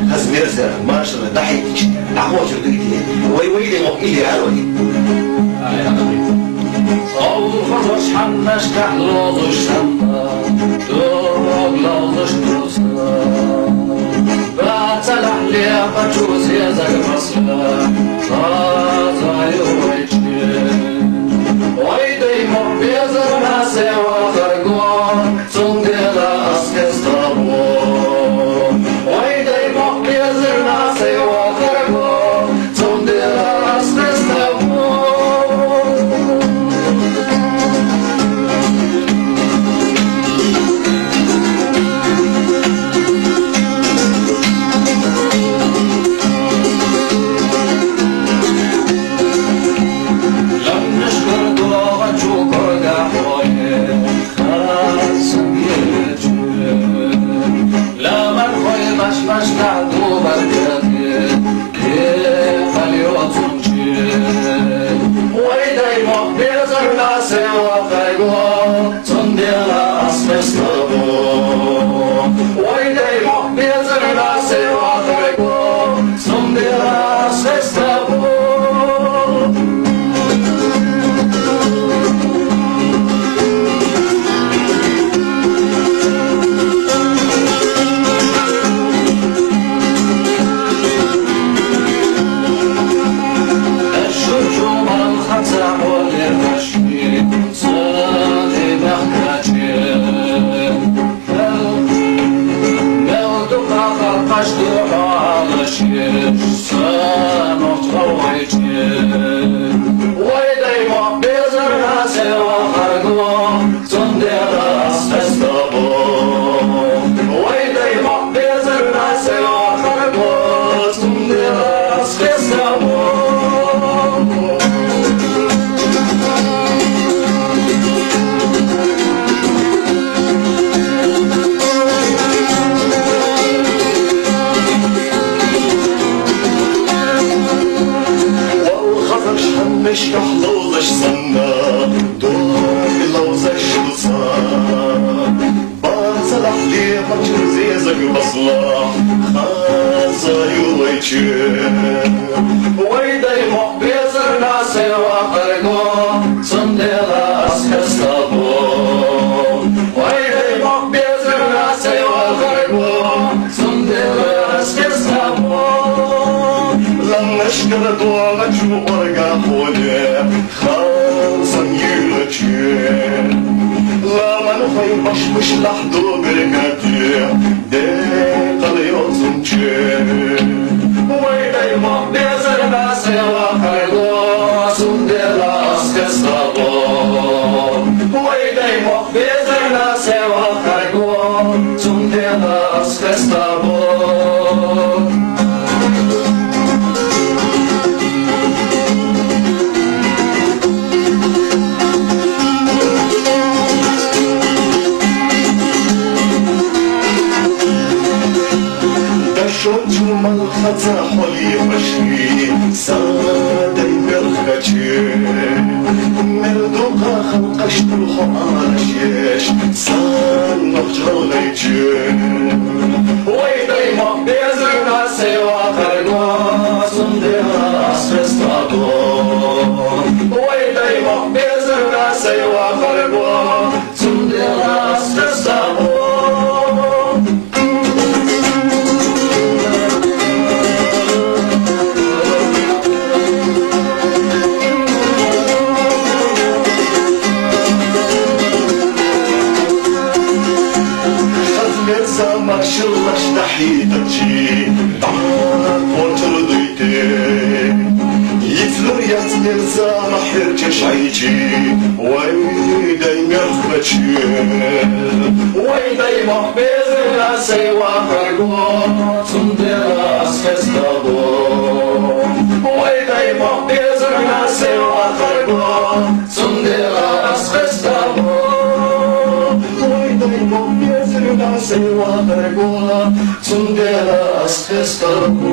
هزميرزا مارشال ضحيتش عقوش الدقيقة ويدي مقيلي عالوي صوفر شحال نشكح لوضش دور لوضش دوسا باتلح لي بجوز يزاق مصلا خازا يويتشي ويدي مقبيزر ناسي وخرقون تنديلا اسكستابو ويدي مقبيزر ناسي وخرقون تنديلا اسكستابو مش نعدو بركاتي كيف اليوم تنجي ويدي مقبيزر ناسي وفايقو تنديلا اسمستابو ويدي مقبيزر ناسي وفايقو تنديلا اسمستابو مش يحلوش سنة دور بلوزش لصان بازلح لي بجر زيزك بصلح خازا يويتشي ويدي مقبيزر ناسي وقرقو صنديلا اسكستابو ويدي مقبيزر ناسي وقرقو صنديلا اسكستابو نشكر دوغة شو أرقى خودي خالصا يلتشي لا من خي مش لحدو برقاتي ديق اليوزنشي ويدي مقبيزر ناسي وخيغو سنديلا اسكستابو ويدي مقبيزر ناسي وخيغو سنديلا اسكستابو شوتشو مالخطا حولي مشي سادي برخشي مردوقا خلقش تلخو آرشيش سان نخجر ليجي ويدي مقبيزر ناسي وخرقو سنديلا اسفستابو ويدي مقبيزر ناسي وخرقو سنديلا اسفستابو ماشلش تحيتك دعاك وترضيتي يتلر يتنرزا محرجش عيجي ويدي مرفتشي ويدي مقبيزر ناسي وخرقو تنديلا اسكستابو ويدي مقبيزر ناسي وخرقو تنديلا اسكستابو ويدي مقبيزر ناسي وخرقو تنديلا اسكستابو